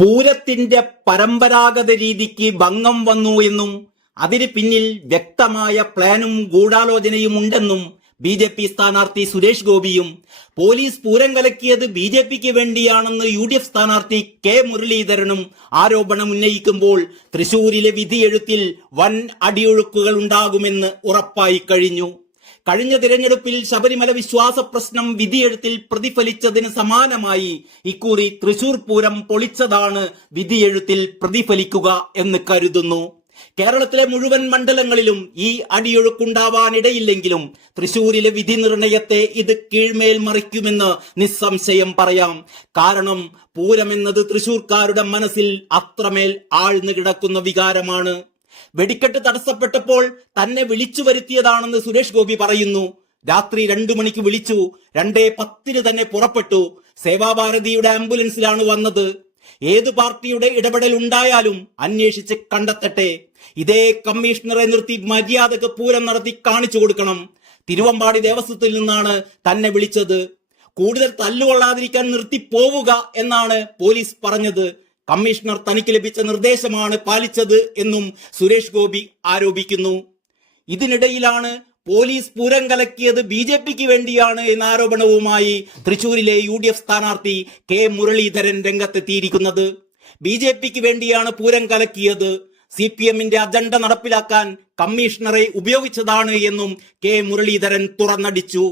പൂരത്തിന്റെ പരമ്പരാഗത രീതിക്ക് ഭംഗം വന്നു എന്നും അതിന് പിന്നിൽ വ്യക്തമായ പ്ലാനും ഗൂഢാലോചനയും ഉണ്ടെന്നും ബി.ജെ.പി. സ്ഥാനാർത്ഥി സുരേഷ് ഗോപിയും പോലീസ് പൂരം കലക്കിയത് ബി.ജെ.പിക്ക് വേണ്ടിയാണെന്ന് യു.ഡി.എഫ്. സ്ഥാനാർത്ഥി കെ മുരളീധരനും ആരോപണം ഉന്നയിക്കുമ്പോൾ തൃശൂരിലെ വിധിയെഴുത്തിൽ വൻ അടിയൊഴുക്കുകൾ ഉണ്ടാകുമെന്ന് ഉറപ്പായി കഴിഞ്ഞു. കഴിഞ്ഞ തിരഞ്ഞെടുപ്പിൽ ശബരിമല വിശ്വാസ പ്രശ്നം വിധിയെഴുത്തിൽ പ്രതിഫലിച്ചതിന് സമാനമായി ഇക്കുറി തൃശൂർ പൂരം പൊളിച്ചതാണ് വിധിയെഴുത്തിൽ പ്രതിഫലിക്കുക എന്ന് കരുതുന്നു. കേരളത്തിലെ മുഴുവൻ മണ്ഡലങ്ങളിലും ഈ അടിയൊഴുക്കുണ്ടാവാനിടയില്ലെങ്കിലും തൃശൂരിലെ വിധി നിർണയത്തെ ഇത് കീഴ്മേൽ മറിക്കുമെന്ന് നിസ്സംശയം പറയാം. കാരണം പൂരമെന്നത് തൃശൂർക്കാരുടെ മനസ്സിൽ അത്രമേൽ ആഴ്ന്നു കിടക്കുന്ന വികാരമാണ്. വെടിക്കെട്ട് തടസ്സപ്പെട്ടപ്പോൾ തന്നെ വിളിച്ചു വരുത്തിയതാണെന്ന് സുരേഷ് ഗോപി പറയുന്നു. രാത്രി 2 മണിക്ക് വിളിച്ചു, 2:10 തന്നെ പുറപ്പെട്ടു. സേവാഭാരതിയുടെ ആംബുലൻസിലാണ് വന്നത്. ഏത് പാർട്ടിയുടെ ഇടപെടൽ ഉണ്ടായാലും അന്വേഷിച്ച് കണ്ടെത്തട്ടെ. ഇതേ കമ്മീഷണറെ നിർത്തി മര്യാദക്ക് പൂരം നടത്തി കാണിച്ചു കൊടുക്കണം. തിരുവമ്പാടി ദേവസ്വത്തിൽ നിന്നാണ് തന്നെ വിളിച്ചത്. കൂടുതൽ തല്ലുകൊള്ളാതിരിക്കാൻ നിർത്തി പോവുക എന്നാണ് പോലീസ് പറഞ്ഞത്. കമ്മീഷണർ തനിക്ക് ലഭിച്ച നിർദ്ദേശമാണ് പാലിച്ചത് എന്നും സുരേഷ് ഗോപി ആരോപിക്കുന്നു. ഇതിനിടയിലാണ് പോലീസ് പൂരം കലക്കിയത് ബി.ജെ.പിക്ക് വേണ്ടിയാണ് എന്ന ആരോപണവുമായി തൃശൂരിലെ യു.ഡി.എഫ്. സ്ഥാനാർത്ഥി കെ മുരളീധരൻ രംഗത്തെത്തിയിരിക്കുന്നത്. ബി.ജെ.പിക്ക് വേണ്ടിയാണ് പൂരം കലക്കിയത്, CPM-ന്റെ അജണ്ട നടപ്പിലാക്കാൻ കമ്മീഷണറെ ഉപയോഗിച്ചതാണ് എന്നും കെ മുരളീധരൻ തുറന്നടിച്ചു.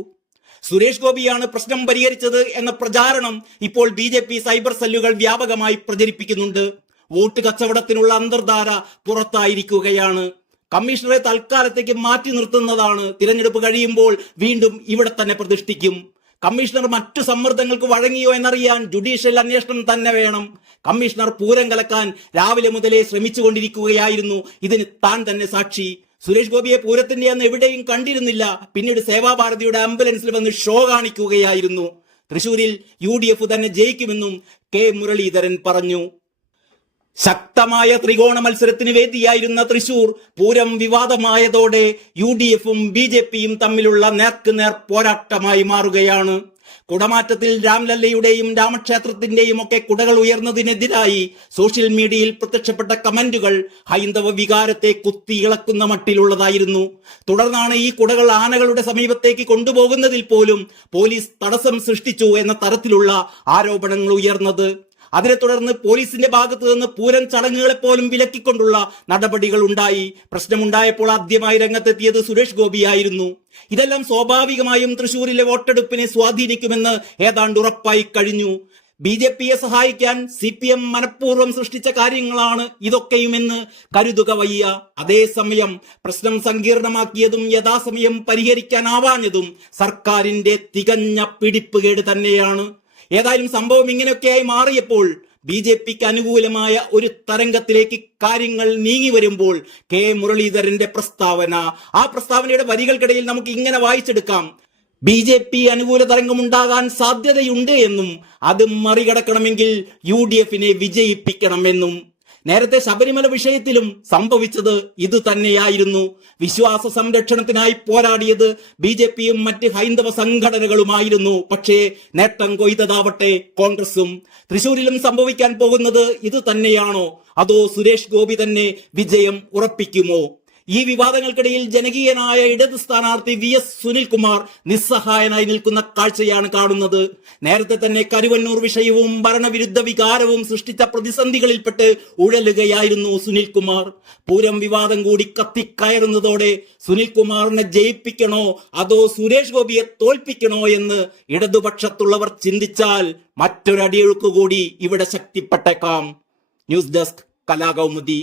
സുരേഷ് ഗോപിയാണ് പ്രശ്നം പരിഹരിച്ചത് എന്ന പ്രചാരണം ഇപ്പോൾ ബി.ജെ.പി. സൈബർ സെല്ലുകൾ വ്യാപകമായി പ്രചരിപ്പിക്കുന്നുണ്ട്. വോട്ട് കച്ചവടത്തിനുള്ള അന്തർധാര പുറത്തായിരിക്കുകയാണ്. കമ്മീഷണറെ തൽക്കാലത്തേക്ക് മാറ്റി നിർത്തുന്നതാണ്. തിരഞ്ഞെടുപ്പ് കഴിയുമ്പോൾ വീണ്ടും ഇവിടെ തന്നെ പ്രതിഷ്ഠിക്കും. കമ്മീഷണർ മറ്റു സമ്മർദ്ദങ്ങൾക്ക് വഴങ്ങിയോ എന്നറിയാൻ ജുഡീഷ്യൽ അന്വേഷണം തന്നെ വേണം. കമ്മീഷണർ പൂരം കലക്കാൻ രാവിലെ മുതലേ ശ്രമിച്ചുകൊണ്ടിരിക്കുകയായിരുന്നു. ഇതിന് താൻ തന്നെ സാക്ഷി. സുരേഷ് ഗോപിയെ പൂരത്തിന്റെ അന്ന് എവിടെയും കണ്ടിരുന്നില്ല. പിന്നീട് സേവാഭാരതിയുടെ ആംബുലൻസിൽ വന്ന് ഷോ കാണിക്കുകയായിരുന്നു. തൃശൂരിൽ UDF തന്നെ ജയിക്കുമെന്നും കെ മുരളീധരൻ പറഞ്ഞു. ശക്തമായ ത്രികോണ മത്സരത്തിന് വേദിയായിരുന്ന തൃശൂർ പൂരം വിവാദമായതോടെ UDF-ഉം ബി.ജെ.പിയും തമ്മിലുള്ള നേർക്കുനേർ പോരാട്ടമായി മാറുകയാണ്. കുടമാറ്റത്തിൽ രാംലല്ലയുടെയും രാമക്ഷേത്രത്തിന്റെയും ഒക്കെ കുടകൾ ഉയർന്നതിനെതിരായി സോഷ്യൽ മീഡിയയിൽ പ്രത്യക്ഷപ്പെട്ട കമന്റുകൾ ഹൈന്ദവ വികാരത്തെ കുത്തിയിളക്കുന്ന മട്ടിലുള്ളതായിരുന്നു. തുടർന്നാണ് ഈ കുടകൾ ആനകളുടെ സമീപത്തേക്ക് കൊണ്ടുപോകുന്നതിൽ പോലും പോലീസ് തടസ്സം സൃഷ്ടിച്ചു എന്ന തരത്തിലുള്ള ആരോപണങ്ങൾ ഉയർന്നത്. അതിനെ തുടർന്ന് പോലീസിന്റെ ഭാഗത്തു നിന്ന് പൂരം ചടങ്ങുകളെ പോലും വിലക്കിക്കൊണ്ടുള്ള നടപടികൾ ഉണ്ടായി. പ്രശ്നമുണ്ടായപ്പോൾ ആദ്യമായി രംഗത്തെത്തിയത് സുരേഷ് ഗോപിയായിരുന്നു. ഇതെല്ലാം സ്വാഭാവികമായും തൃശൂരിലെ വോട്ടെടുപ്പിനെ സ്വാധീനിക്കുമെന്ന് ഏതാണ്ട് ഉറപ്പായി കഴിഞ്ഞു. ബി.ജെ.പിയെ സഹായിക്കാൻ CPM മനഃപൂർവ്വം സൃഷ്ടിച്ച കാര്യങ്ങളാണ് ഇതൊക്കെയുമെന്ന് കരുതുക വയ്യ. അതേസമയം പ്രശ്നം സങ്കീർണമാക്കിയതും യഥാസമയം പരിഹരിക്കാനാവാഞ്ഞതും സർക്കാരിന്റെ തികഞ്ഞ പിടിപ്പുകേട് തന്നെയാണ്. ഏതായാലും സംഭവം ഇങ്ങനെയൊക്കെയായി മാറിയപ്പോൾ ബി.ജെ.പിക്ക് അനുകൂലമായ ഒരു തരംഗത്തിലേക്ക് കാര്യങ്ങൾ നീങ്ങി വരുമ്പോൾ കെ മുരളീധരന്റെ പ്രസ്താവന, ആ പ്രസ്താവനയുടെ വരികൾക്കിടയിൽ നമുക്ക് ഇങ്ങനെ വായിച്ചെടുക്കാം: ബി.ജെ.പി അനുകൂല തരംഗമുണ്ടാകാൻ സാധ്യതയുണ്ട് എന്നും അത് മറികടക്കണമെങ്കിൽ UDF-നെ വിജയിപ്പിക്കണമെന്നും. നേരത്തെ ശബരിമല വിഷയത്തിലും സംഭവിച്ചത് ഇത് തന്നെയായിരുന്നു. വിശ്വാസ സംരക്ഷണത്തിനായി പോരാടിയത് ബി.ജെ.പിയും മറ്റ് ഹൈന്ദവ സംഘടനകളുമായിരുന്നു. പക്ഷേ നേട്ടം കൊയ്തതാവട്ടെ കോൺഗ്രസും. തൃശൂരിലും സംഭവിക്കാൻ പോകുന്നത് ഇത് തന്നെയാണോ? അതോ സുരേഷ് ഗോപി തന്നെ വിജയം ഉറപ്പിക്കുമോ? ഈ വിവാദങ്ങൾക്കിടയിൽ ജനകീയനായ ഇടത് സ്ഥാനാർത്ഥി VS സുനിൽകുമാർ നിസ്സഹായനായി നിൽക്കുന്ന കാഴ്ചയാണ് കാണുന്നത്. നേരത്തെ തന്നെ കരുവന്നൂർ വിഷയവും ഭരണവിരുദ്ധ വികാരവും സൃഷ്ടിച്ച പ്രതിസന്ധികളിൽപ്പെട്ട് ഉഴലുകയായിരുന്നു സുനിൽകുമാർ. പൂരം വിവാദം കൂടി കത്തിക്കയറുന്നതോടെ സുനിൽകുമാറിനെ ജയിപ്പിക്കണോ അതോ സുരേഷ് ഗോപിയെ തോൽപ്പിക്കണോ എന്ന് ഇടതുപക്ഷത്തുള്ളവർ ചിന്തിച്ചാൽ മറ്റൊരടിയൊഴുക്ക് കൂടി ഇവിടെ ശക്തിപ്പെട്ടേക്കാം. News desk Kalakaumudi.